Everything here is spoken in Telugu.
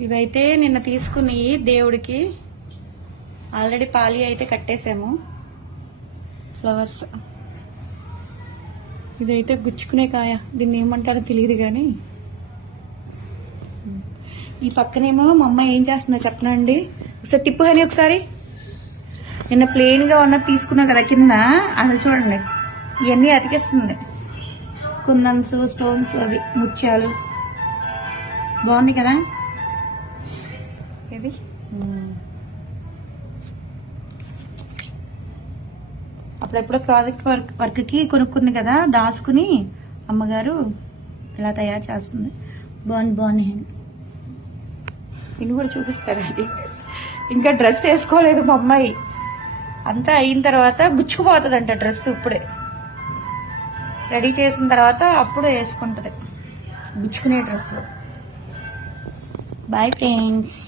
ఇవైతే నిన్న తీసుకుని దేవుడికి ఆల్రెడీ పాలి అయితే కట్టేసాము ఫ్లవర్స్. ఇదైతే గుచ్చుకునే కాయ. దీన్ని ఏమంటారో తెలియదు కానీ ఈ పక్కనేమో మా అమ్మ ఏం చేస్తుందో చెప్పనండి. ఒకసారి టిప్పు హని ఒకసారి. నిన్న ప్లెయిన్గా ఉన్నది తీసుకున్నా కదా కింద. అసలు చూడండి. ఇవన్నీ అతికిస్తుంది. కుందన్స్ స్టోన్స్ అవి ముత్యాలు. బాగుంది కదా? ఇది. అప్పుడెప్పుడో ప్రాజెక్ట్ వర్క్ వర్క్కి కొనుక్కుంది కదా దాచుకుని అమ్మగారు ఇలా తయారు చేస్తుంది. బాన్ బాన్ అని కూడా చూపిస్తారండి ఇంకా డ్రెస్ వేసుకోలేదు మా అమ్మాయి. అంతా అయిన తర్వాత గుచ్చుకుపోతుందంట డ్రెస్ ఇప్పుడే. రెడీ చేసిన తర్వాత అప్పుడు వేసుకుంటుంది. గుచ్చుకునే డ్రెస్ బాయ్ ఫ్రెండ్స్.